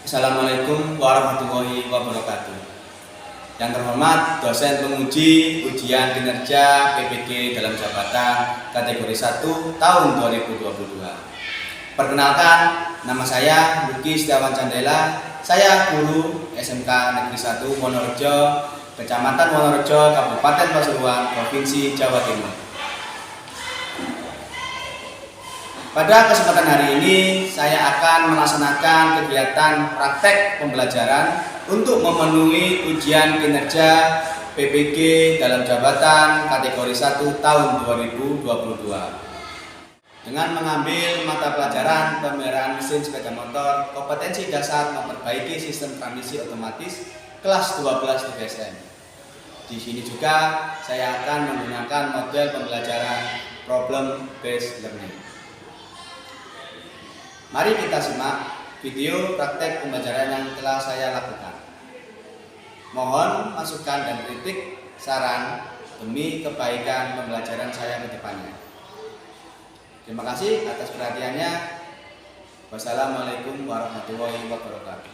Assalamualaikum warahmatullahi wabarakatuh. Yang terhormat dosen penguji ujian kinerja PPG dalam jabatan kategori 1 tahun 2022. Perkenalkan, nama saya Luki Setiawan Candela. Saya guru SMK Negeri 1 Wonorejo, Kecamatan Wonorejo, Kabupaten Pasuruan, Provinsi Jawa Timur. Pada kesempatan hari ini, saya akan melaksanakan kegiatan praktek pembelajaran untuk memenuhi ujian kinerja PPG dalam jabatan kategori 1 tahun 2022. Dengan mengambil mata pelajaran pemeliharaan mesin sepeda motor, kompetensi dasar memperbaiki sistem transmisi otomatis kelas 12 TBSM. Di sini juga saya akan menggunakan model pembelajaran problem based learning. Mari kita simak video praktek pembelajaran yang telah saya lakukan. Mohon masukan dan kritik saran demi kebaikan pembelajaran saya ke depannya. Terima kasih atas perhatiannya. Wassalamualaikum warahmatullahi wabarakatuh.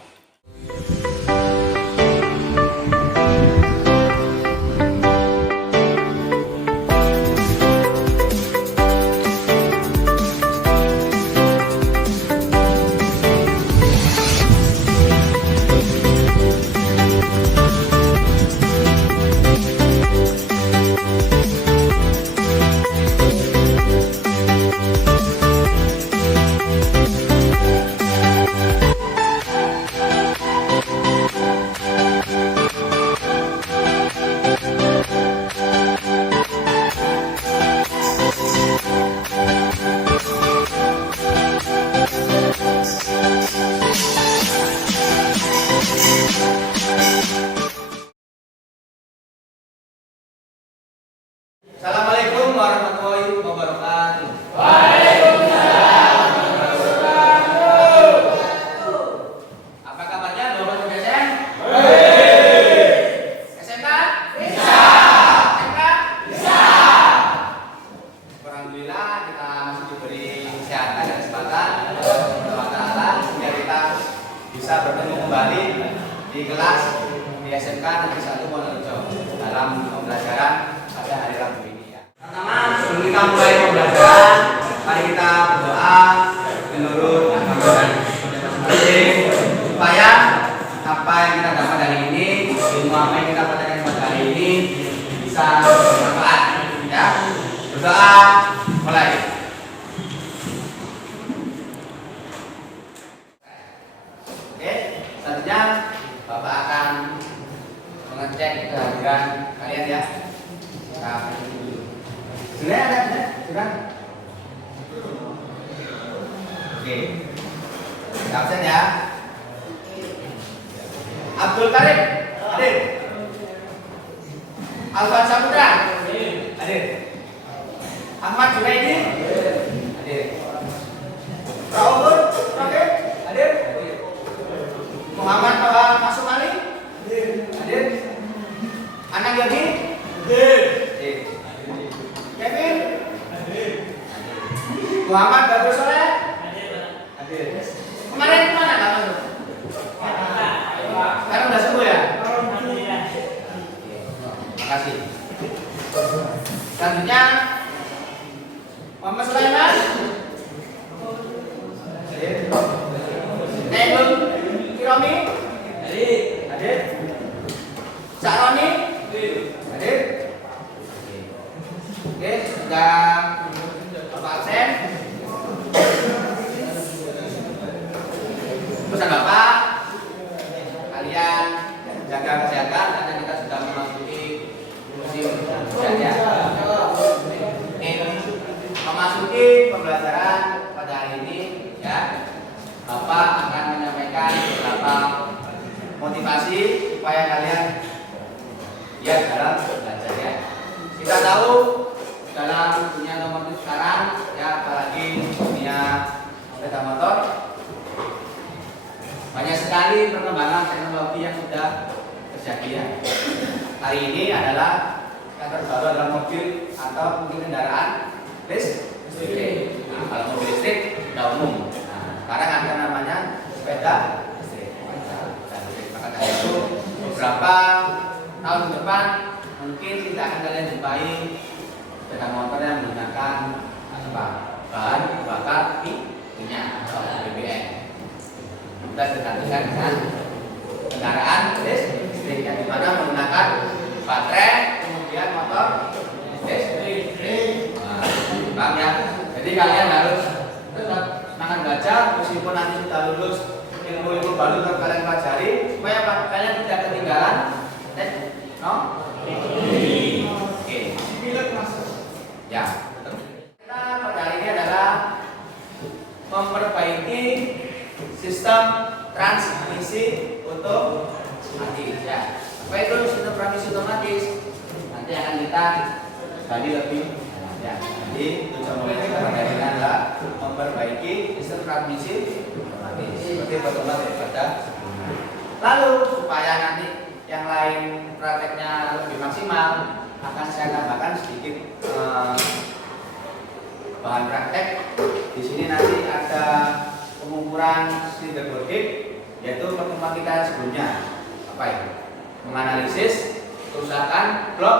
Assalamualaikum warahmatullahi wabarakatuh. Waalaikumsalam warahmatullahi wabarakatuh. Apa kabarnya teman-teman TBSM? SMK? Bisa. SMK? Bisa. Alhamdulillah kita masih diberi kesehatan dan kesempatan Allah Ta'ala sehingga kita bisa bertemu kembali di kelas di SMK Negeri 1 Wonorejo dalam pembelajaran pada hari Rabu ini ya. Pertama, sebelum kita mulai pembelajaran, mari kita berdoa menurut agama masing-masing supaya apa yang kita dapat hari ini, ilmu apa yang kita dapatkan pada hari ini bisa bermanfaat ya. Berdoa mulai. Oke, selanjutnya Bapak akan mengecek kehadiran kalian ya. Sudah ada? Sudah? Oke. Absen ya. Abdul Karim, hadir. Alvan Saputra, hadir. Ahmad Junaidi, hadir. Raul Roket, hadir. Muhammad Masuk Ali, hadir. Anak Yogi, hadir. Kevin, hadir. Muhammad Badrul Soleh, hadir. Kemarin kemana Kak Mas? Sekarang udah sembuh ya? Alhamdulillah. Terima kasih. Selanjutnya Muhammad Sulaiman, hadir. Nailul Kiromi, hadir. Hadir. Sakroni, hadir. Oke, sudah Bapak absen. Pesan Bapak, kalian jaga kesehatan karena kita sudah memasuki musim hujan ya. Memasuki pembelajaran pada hari ini ya. Bapak akan menyampaikan beberapa motivasi supaya kalian giat dalam belajar ya. Kita tahu dalam dunia otomotif sekarang ya, apalagi dunia sepeda motor, banyak sekali perkembangan teknologi yang sudah terjadi ya. Hari ini adalah yang terbaru adalah mobil atau mungkin kendaraan listrik. Nah, kalau mobil listrik sudah umum. Nah, sekarang ada namanya sepeda listrik. sepeda motor yang menggunakan apa? Bahan bakar minyak atau BBM. Kita tergantikan dengan kendaraan listrik yang dimana menggunakan baterai, kemudian motor listrik. Paham ya? Jadi kalian harus tetap semangat belajar meskipun nanti sudah lulus ilmu-ilmu baru yang kalian pelajari supaya kalian tidak ketinggalan. No? Oke. Ya. Kita pada hari ini adalah memperbaiki sistem transmisi otomatis. Ya. Apa itu sistem transmisi otomatis? Nanti akan kita gali lebih. Ya. Jadi tujuan kita pada hari ini adalah memperbaiki sistem transmisi otomatis. Seperti pertemuan daripada sebelumnya. Lalu supaya nanti yang lain prakteknya lebih maksimal, akan saya tambahkan sedikit bahan praktek. Di sini nanti ada pengukuran silinder bordik, yaitu pertemuan kita sebelumnya. Apa itu? Menganalisis kerusakan blok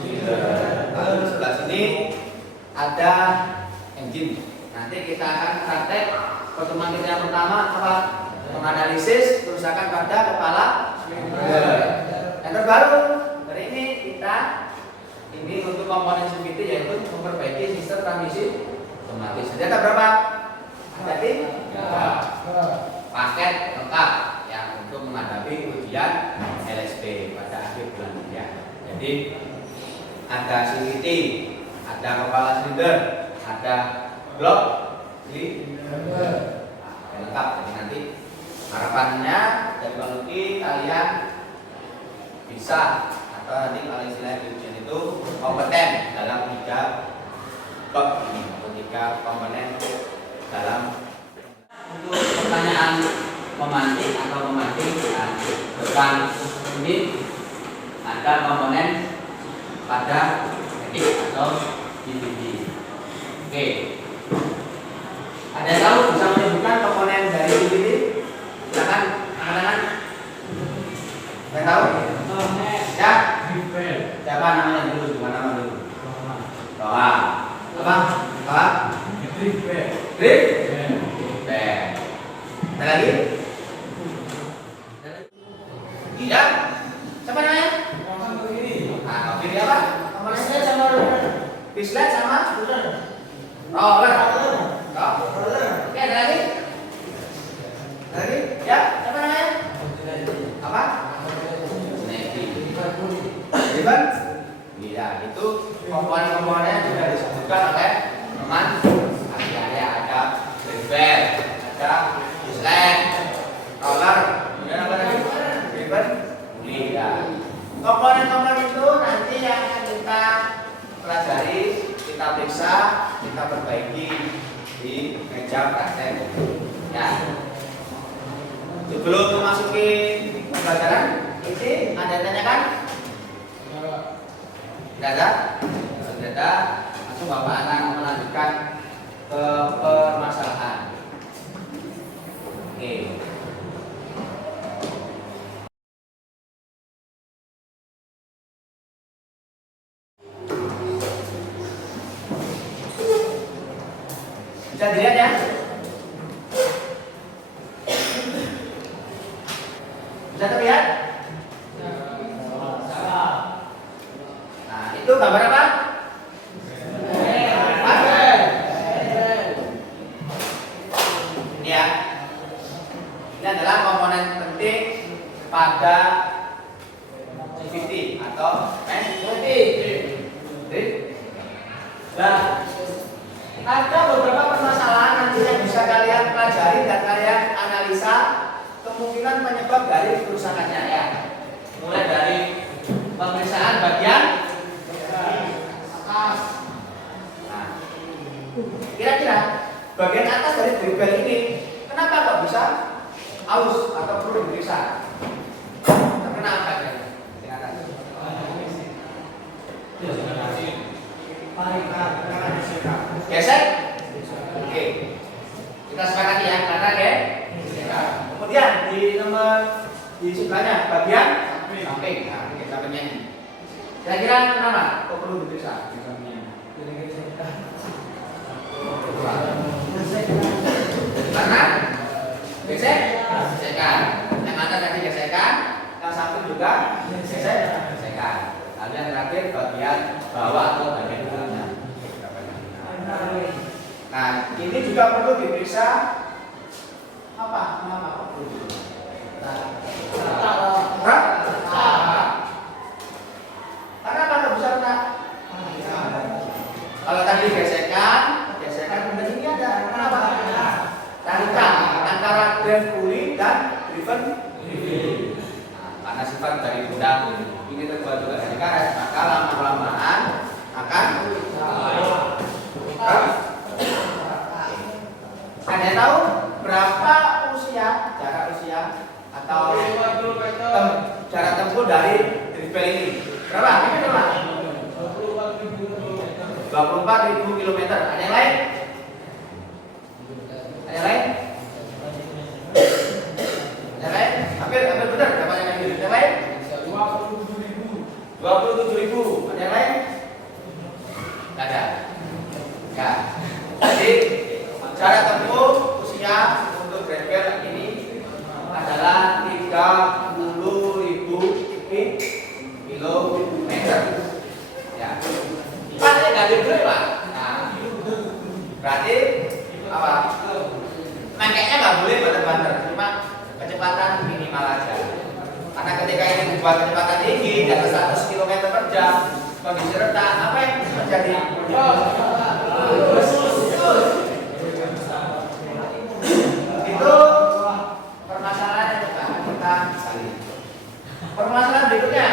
silinder. Lalu di sebelah sini ada engine. Nanti kita akan praktek pertemuan kita yang pertama apa? Menganalisis kerusakan pada kepala silinder. Yang terbaru hari ini kita untuk komponen CVT yaitu memperbaiki sistem transmisi otomatis. Jadi ada berapa? Ada 3 paket lengkap yang untuk menghadapi ujian LSP pada akhir bulan ini ya. Jadi ada CVT, ada kepala silinder, ada blok silinder. Lengkap. Jadi nanti harapannya dari Bang Luki kalian bisa atau nanti kalau istilahnya di ujian itu kompeten dalam 3 blok ini atau 3 komponen dalam untuk pertanyaan memantik atau memancing. Nah, depan ini ada komponen pada titik atau DVD. Oke. Ada yang tahu bisa menyebutkan komponen dari DVD? Silakan angkat. Saya tahu? Ya. Siapa namanya dulu? Gimana nama dulu? Doa. Apa? Apa? Grip. Ada lagi? Iya. Siapa namanya? Nah, pilih apa? Komponennya sama bislet sama roller. Oke, ada lagi? Ada lagi? Ya, siapa namanya? Apa? Ribbon? Iya, itu komponen-komponen yang sudah disebutkan oleh teman. Ada ribbon, ada bislet, roller, kemudian apa lagi? Ribbon? Iya. Komponen-komponen itu nanti yang akan kita pelajari, kita periksa, kita perbaiki di meja praktek. Ya. Sebelum memasuki pembelajaran, ini ada yang tanyakan? Tidak ada? Tidak ada. Langsung Bapak akan melanjutkan ke permasalahan. Oke. Bisa dilihat ya? Bisa terlihat? Nah, itu gambar apa? Ini ya. Ini adalah komponen penting pada CVT atau Nah, ada beberapa permasalahan nanti yang bisa kalian pelajari dan kalian analisa kemungkinan penyebab dari kerusakannya ya. Mulai dari pemeriksaan bagian atas. Nah, kira-kira bagian atas dari bel ini kenapa kok bisa aus atau perlu diperiksa? Kenapa ya? Gesek? Oke. Kita sepakati ya, karena ya. Kemudian di nomor di sebelahnya bagian samping. Nah, sampingnya ini. Kira-kira kenapa kok perlu diperiksa? Kanan, gesekkan. Yang atas tadi gesekkan, yang samping juga gesekkan. Lalu yang terakhir bagian bawah atau bagian belakang. Nah, ini juga perlu diperiksa apa? Kenapa? Karena kalau bisa tak? Kalau tadi gesekan benar ini ada kenapa? Tarikan antara drive pulley dan driven. Karena sifat dari benda ini terbuat juga dari karet, maka lama-lamaan akan Anda tahu berapa jarak usia atau jarak tempuh dari drive ini? Berapa? Ini berapa? 24.000 km. Ada yang lain? Ada yang lain? Yang lain? Hampir benar. Dapat yang lain? 27.000. Ada yang lain? Tidak ada. Ya. Jadi jarak tempuh usia untuk gravel ini adalah 30.000 kilometer. Ya. Pasnya nggak dibeli Pak. Nah, berarti apa? Makanya nggak boleh banter-banter, cuma kecepatan minimal aja. Karena ketika ini membuat kecepatan tinggi di atas 100 km per jam, kondisi retak, apa yang terjadi? Itu permasalahan yang kita kali. Permasalahan berikutnya.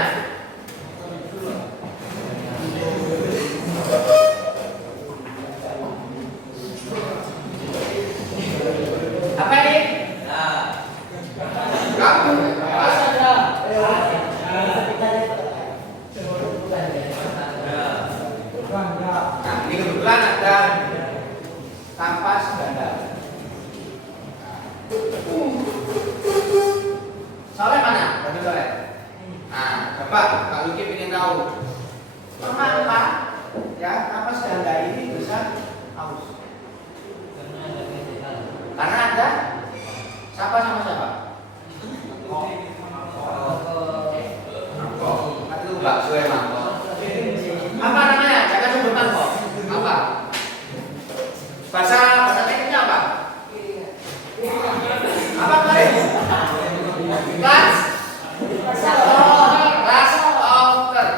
Apa ini? Nah, ini kebetulan ada kampas ganda. Soleh mana? Bagi Soleh. Nah, Bapak, Pak Luki ingin tahu kenapa ya kampas ganda ini bisa aus? Karena ada siapa sama siapa? Itu bakso emang. Apa namanya? Jangan sebutkan kok. Apa? Bahasa tekniknya apa? Apa kemarin? Class over.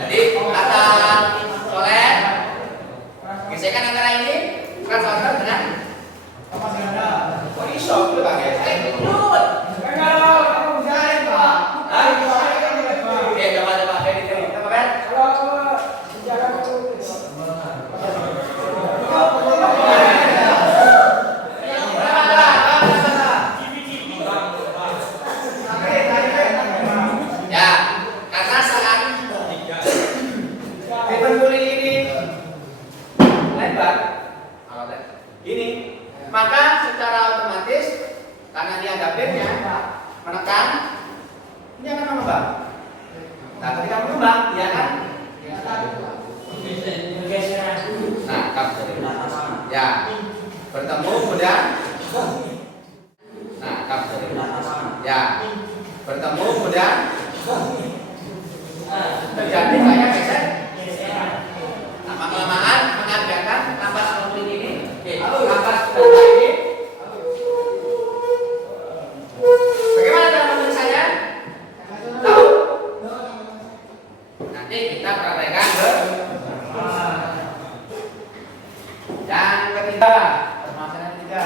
Jadi kata Soleh, gesekan antara ini class over dengan kampas ganda. Oh iso itu Pak ya? Maka secara otomatis karena dia ada bednya menekan ini akan mengembang. Nah ketika mengembang dia akan ya bertemu kemudian ya bertemu kemudian terjadi kayak geser. Nah lama-lamaan mengakibatkan kampas mobil ini kampas data ini bagaimana cara memeriksaannya? Tahu? Nanti kita praktekkan yang ketiga, permasalahan ketiga.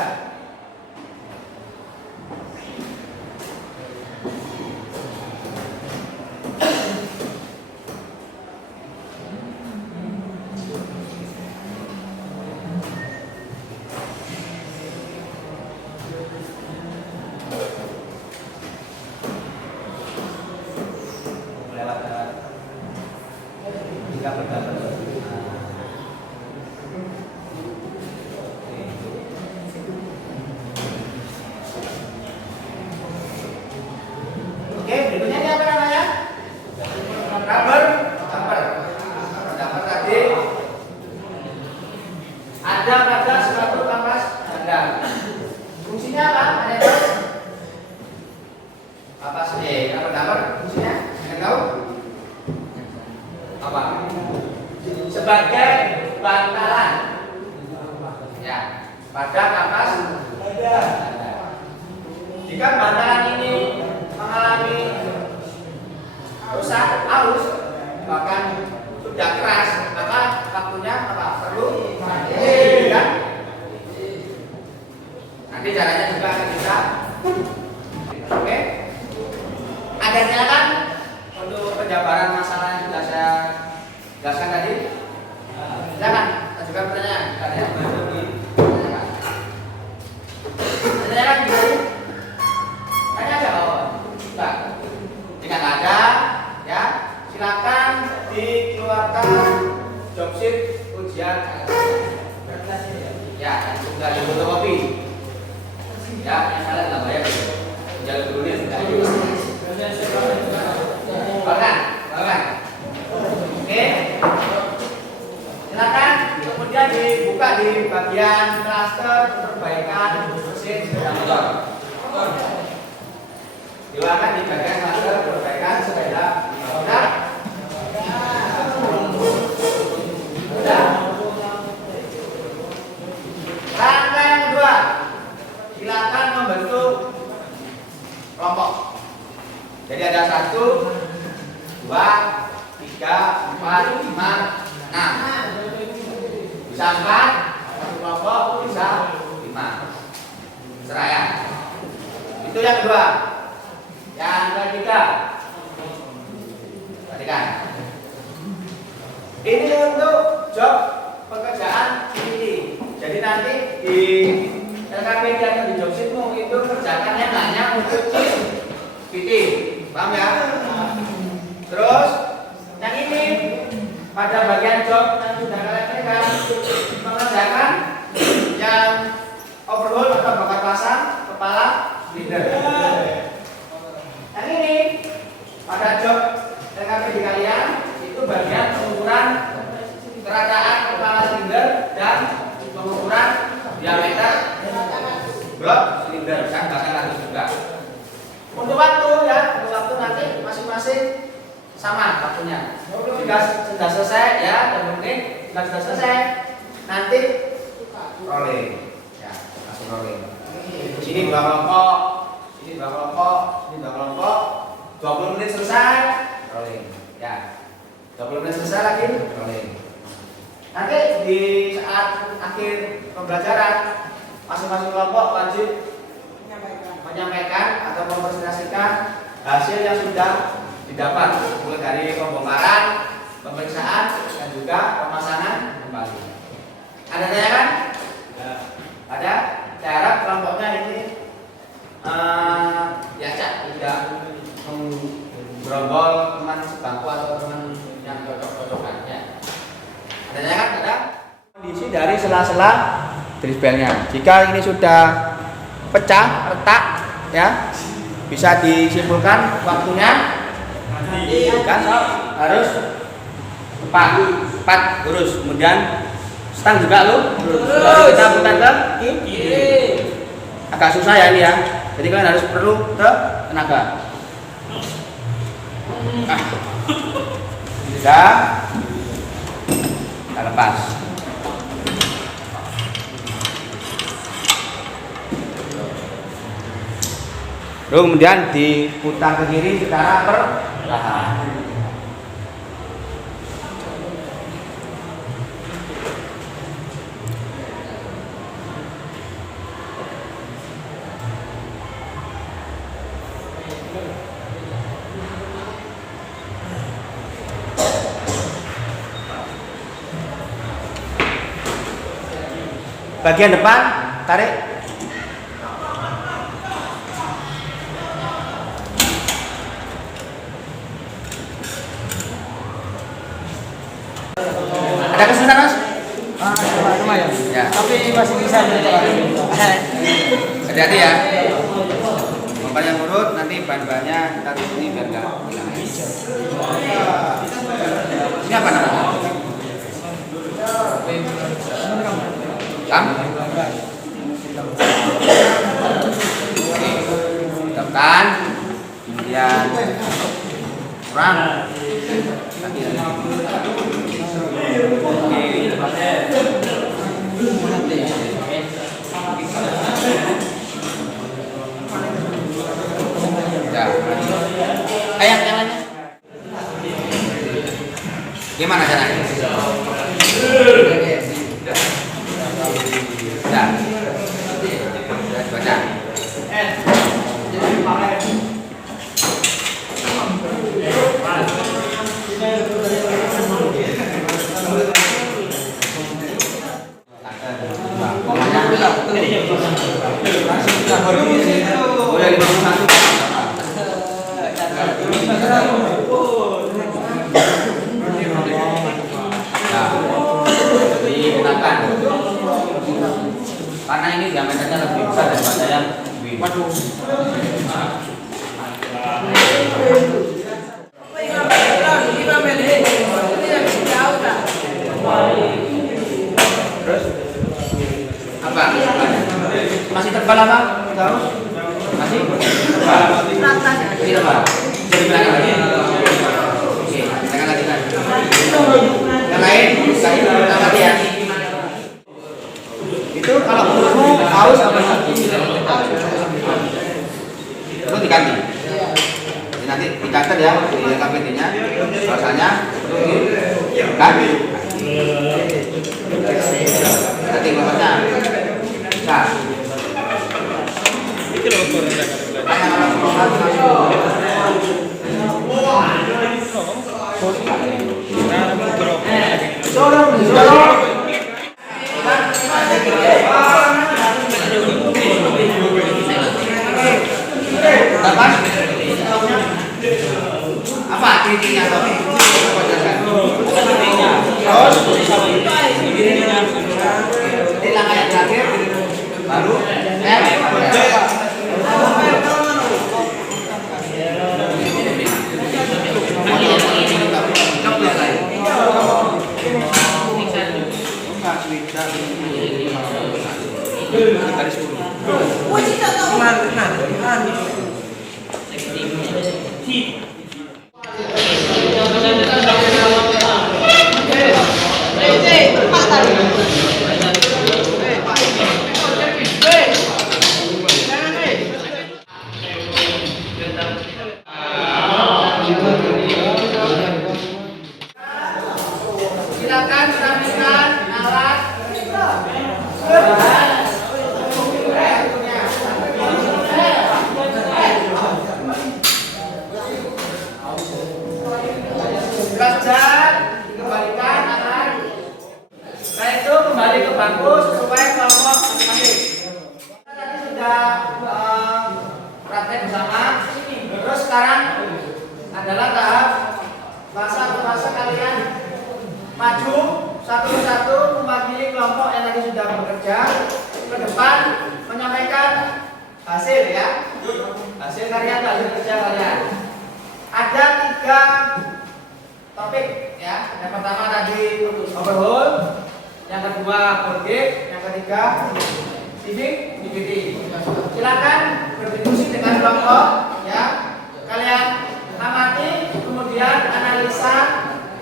Ada pada suatu kapas ganda. Fungsinya apa? Ada yang tahu? Kapas apa gambar? Fungsinya? Ada yang tahu? Apa? Sebagai bantalan. Ya, pada kapas ganda. Jika bantalan ini mengalami rusak, halus, bahkan sudah keras, maka waktunya apa? Perlu kan? Nanti caranya juga akan kita. Oke. Ada silakan untuk penjabaran masalah yang sudah saya jelaskan tadi. Silakan ajukan pertanyaan. Kalian boleh ditanyakan. Pertanyaan gimana? Tanya aja kawan. Enggak. Jika nggak ada, ya silakan dikeluarkan job sheet ujian. Ya, sudah di fotokopi. Ya, yang kalian nggak bayar. Jangan dulu nih, sudah. Bahkan. Oke. Silakan kemudian dibuka di bagian klaster perbaikan mesin sepeda motor. Silakan di bagian klaster perbaikan sepeda motor. Langkah yang kedua, silakan membentuk kelompok. Jadi ada 1, 2, 3, 4, 5, 6. Bisa 4, satu kelompok bisa 5. Serah ya. Itu yang kedua. Yang ketiga, perhatikan. Ini untuk job pekerjaan ini. Jadi nanti di LKPD atau di job sheetmu itu kerjakannya hanya untuk PT, paham ya? Terus yang ini pada bagian job yang sudah kalian pegang mengerjakan yang overhaul atau bakar pasang kepala leader. Yang ini pada job LKPD kalian itu bagian pengukuran kerataan kepala silinder dan pengukuran diameter blok silinder dan bakaran juga. Untuk waktu ya, untuk waktu nanti masing-masing sama waktunya. Jika sudah selesai ya, dan mungkin jika sudah selesai nanti rolling. Ya, langsung rolling. Sini 2 kelompok, sini 2 kelompok, sini 2 kelompok. 20 menit selesai, rolling. Ya. 20 menit selesai lagi, rolling. Nanti di saat akhir pembelajaran masing-masing kelompok wajib menyampaikan atau mempresentasikan hasil yang sudah didapat mulai dari pembongkaran, pemeriksaan dan juga pemasangan kembali. Ada tanyakan? Ada? Saya harap kelompoknya ini diajak tidak menggerombol teman sebangku atau teman yang cocok-cocokan ya. Ada tanyakan? Ada? Kondisi dari sela-sela drisbelnya. Jika ini sudah pecah, retak, ya, bisa disimpulkan waktunya. Kan harus tepat, lurus. Kemudian stang juga lurus. Lalu kita putar ke kiri. Agak susah ya ini ya. Jadi kalian harus perlu ke tenaga. Sudah. Kita lepas. Lalu kemudian diputar ke kiri secara perlahan. Bagian depan tarik. Ada kesulitan Mas? Lumayan. Ya. Tapi masih bisa Hati-hati ya. Pompa yang urut nanti bahan-bahannya taruh sini biar nggak hilang. Ini apa namanya? Kurang. Ya. Kayak jalannya. Gimana caranya? Ya. Baca. Digunakan karena ini diameternya lebih besar daripada yang ini. Terus apa? Masih tebal apa? Tahu? Masih tebal. Ini tebal. Jadi bilangin lagi. Oke, jangan lanjutkan. Yang lain, pertama dia. Itu kalau menurutmu haus apa itu diganti. Jadi nanti dicatat ya di KPT-nya bahasanya ganti. Nanti kelompoknya bisa. Apa kritinya Tommy? Di langkah yang terakhir baru silakan rapikan alat. Belajar dikembalikan alat. Setelah itu kembali ke bangku sesuai kelompok masing-masing. Tadi sudah praktek bersama. Terus sekarang adalah tahap masa kalian maju satu persatu mewakili kelompok yang tadi sudah bekerja ke depan menyampaikan hasil ya, hasil karya hasil kerja kalian. Ada 3 topik ya. Yang pertama tadi overhaul, yang kedua boardgame, yang ketiga civic activity. Silakan berdiskusi dengan kelompok ya. Kalian amati kemudian analisa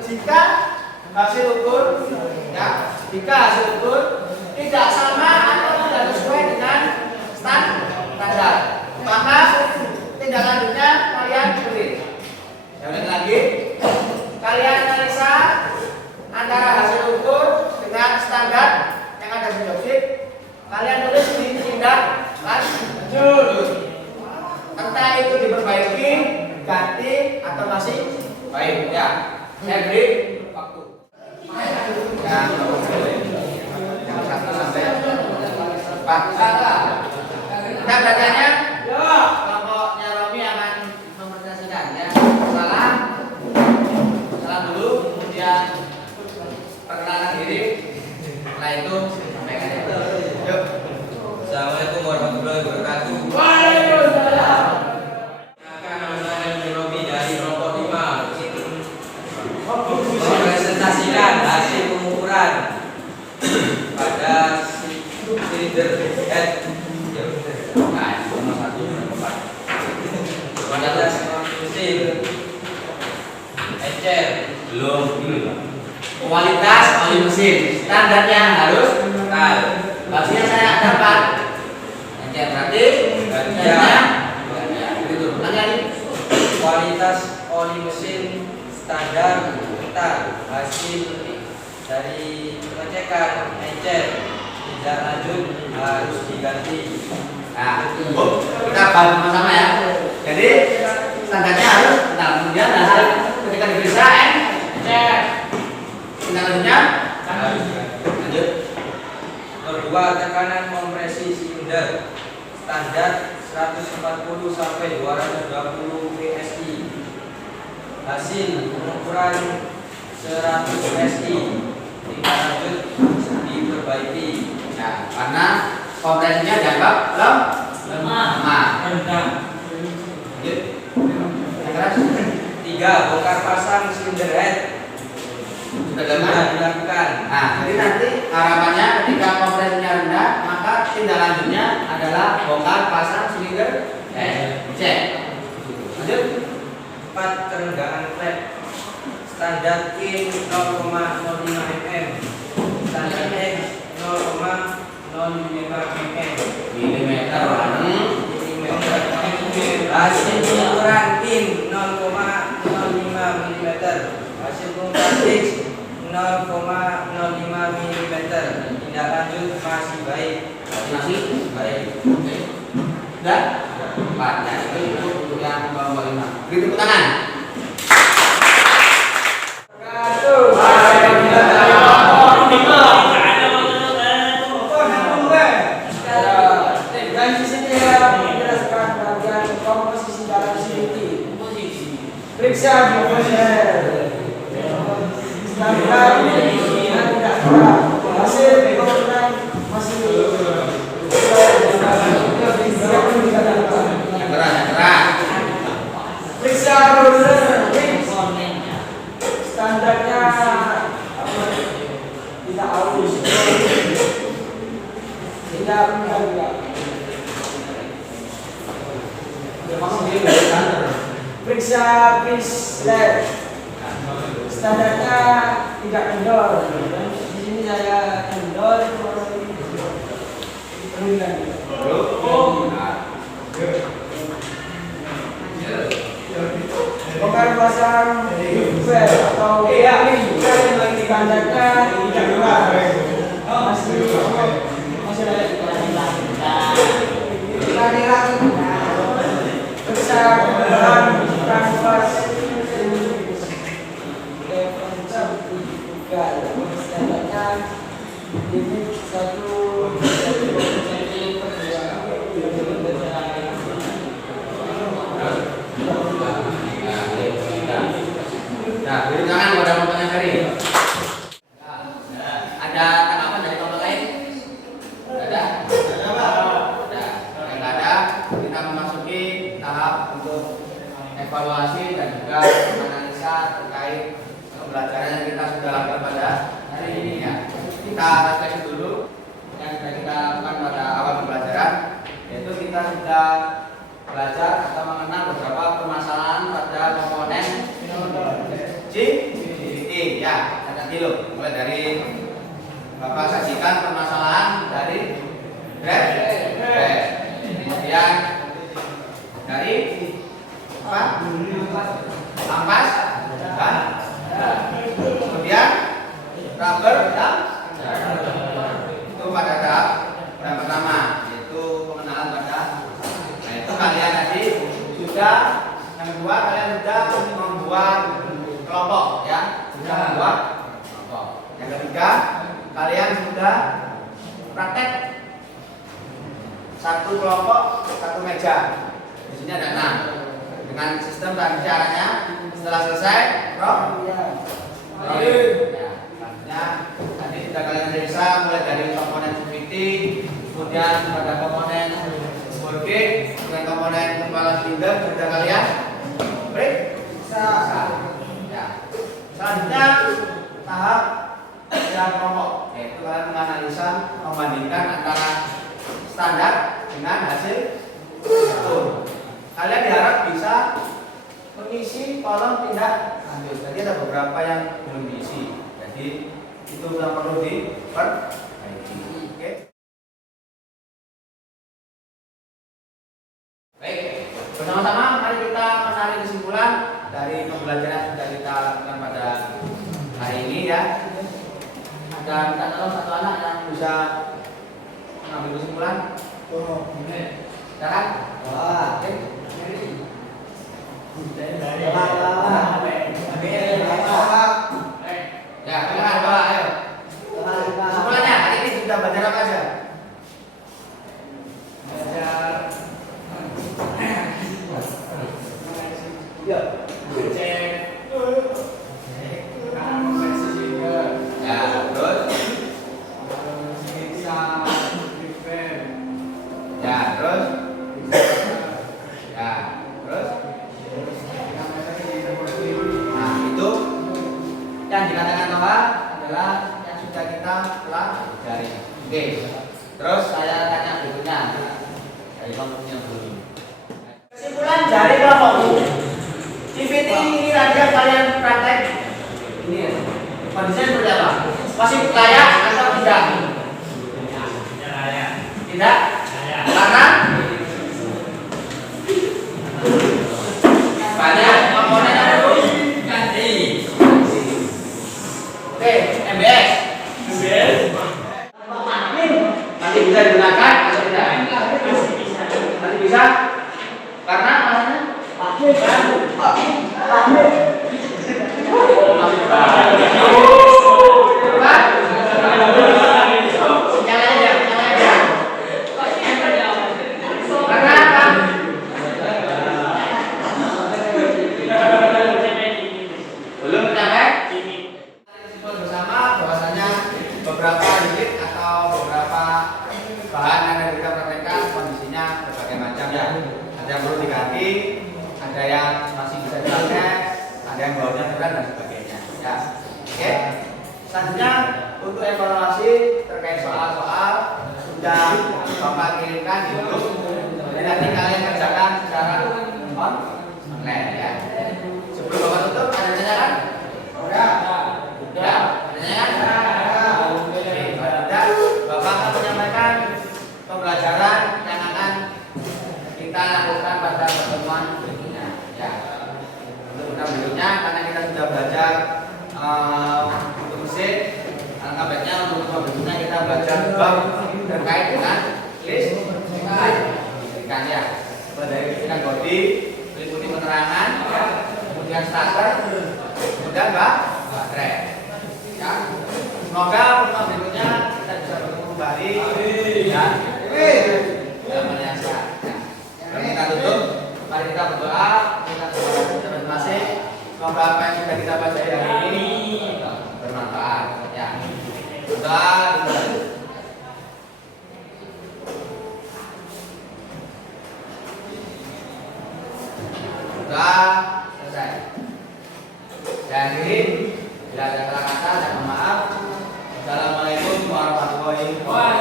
jika hasil ukur ya, jika hasil ukur tidak sama atau tidak sesuai dengan standar, maka tindak lanjutnya kalian pilih. Saya ulangi lagi, kalian analisa antara hasil ukur dengan standar yang ada di jobsheet, kalian tulis di tindak lanjut. Entah itu diperbaiki, ganti atau masih baik ya. Saya beri waktu. Yang nomor 1 sampai 4. Kita belajarnya kelompoknya Romi akan mempresentasikan ya. Salam dulu, kemudian perkenalan diri. Setelah itu sampaikan ya. Yuk. Assalamualaikum warahmatullahi wabarakatuh. Waalaikumsalam. Presentasikan hasil pengukuran pada silinder head pada mesin mesin. Standarnya harus kental. Hasilnya saya dapat. Encer berarti Gantian. itu turunannya nih. Kualitas oli mesin standar kental. Hasil dari pengecekan encer tidak lanjut harus diganti. Nah, kita bahas sama-sama ya. Jadi standarnya harus kental. Kemudian hasil ketika diperiksa encer. Tindak lanjutnya lanjut. Nomor 2, tekanan kompresi silinder standar 140 sampai 220 PSI. Hasil pengukuran 100 PSI. Tindak lanjut diperbaiki. Nah, karena kompresinya dianggap lemah. Lanjut. Keras. 3, bongkar pasang silinder head Sudah sudah dilakukan. Nah, jadi nanti harapannya ketika kompresinya rendah, maka tindak lanjutnya adalah bongkar pasang silinder cek. Lanjut. 4, kerenggangan flap standar IN 0,05 mm, standar X 0,05 mm. Milimeter. Hasil pengukuran IN 0,05 mm, hasil pengukuran X 0,05 mm. Tindak lanjut masih baik. Masih baik. Oke. Sudah? 4. Nah, itu untuk yang bawah 5. Beri tepuk tangan. Dan di sini ya menjelaskan bagian komposisi dalam CVT. Periksa di standar ini tidak kurang. Hasil pengukuran masih Yang keras. periksa roller standarnya tidak halus, tidak rendah. Periksa fish lab standarnya tidak kendor. Di sini saya kendor bongkar pasang bel atau standarnya tidak kurang. Masih ada periksa kebenaran kanvas standarnya ini 1 Nah, beri tangan pada Bapak Ferry. Ada tanggapan dari Bapak lain? Ada? Nah, yang nggak ada, kita memasuki tahap untuk evaluasi dan juga analisa terkait pembelajaran yang kita sudah lakukan pada hari ini ya. Kita refleksi dulu yang sudah kita lakukan pada awal pembelajaran, yaitu kita sudah belajar atau mengenal beberapa permasalahan pada komponen CVT ya. Catat dulu, mulai dari Bapak sajikan permasalahan dari grade, kemudian dari apa? Ampas, kemudian rubber dan itu pada tahap yang pertama, yaitu pengenalan pada. Nah, itu kalian tadi sudah, yang kedua kalian sudah membuat kelompok ya, sudah membuat kelompok. Yang ketiga kalian sudah praktek satu kelompok satu meja. Di sini ada 6 dengan sistem tadi caranya. Setelah selesai, ya, tadi sudah kalian periksa mulai dari komponen CVT, kemudian pada komponen working dengan komponen kepala silinder sudah kalian periksa. Ya. Selanjutnya tahap yang kelompok, yaitu kalian menganalisa, membandingkan antara standar dengan hasil atur. Kalian diharap bisa mengisi kolom tindak lanjut. Jadi ada beberapa yang belum diisi. Jadi itu yang perlu diperbaiki. Oke. Baik, bersama-sama mari kita menarik kesimpulan dari pembelajaran yang sudah kita lakukan pada hari ini ya. Ada minta tolong satu anak yang bisa mengambil kesimpulan. Silakan. Oke. Ya, silakan Bapak, ayo. Kesimpulannya hari ini sudah belajar apa aja? Yang dikatakan Noah adalah yang sudah kita telah pelajari. Oke. Terus saya tanya berikutnya dari kelompok yang dulu. Kesimpulan dari kelompok CVT ini tadi yang kalian praktek ini ya. Kondisinya seperti apa? Masih layak atau tidak? Tidak? Karena banyak komponen yang perlu ganti. Oke, MBS. Masih bisa digunakan atau tidak? Masih bisa? Karena alasannya? Karena apa? Belum sampai? Bersama bahwasanya beberapa unit atau beberapa bahan yang ada kita praktekkan kondisinya berbagai macam ya. Ada yang perlu diganti, ada yang masih bisa dipakai, ada yang baunya berat dan sebagainya. Ya, oke. Selanjutnya untuk evaluasi terkait soal-soal sudah Bapak kirimkan di grup. Jadi nanti kalian kerjakan secara online ya. Sebelum Bapak tutup ada pertanyaan? Ya, Bapak akan menyampaikan pembelajaran yang akan kita lakukan pada pertemuan berikutnya. Ya, untuk pertemuan berikutnya karena kita sudah belajar untuk mesin, alangkah baiknya untuk pertemuan berikutnya kita belajar bab terkait dengan list ikan ya. Dari ikan body, meliputi penerangan, ya, kemudian starter, kemudian baterai. Ya. Semoga pertemuan berikutnya kita bisa bertemu kembali ya. Dalam yang sehat. Ya. Sebelum kita tutup, mari kita berdoa, kita terima kasih. Semoga apa yang sudah kita pelajari hari ini bermanfaat. Ya. Berdoa. Doa selesai. Dan ini bila ada salah kata, mohon maaf. Assalamualaikum warahmatullahi wabarakatuh.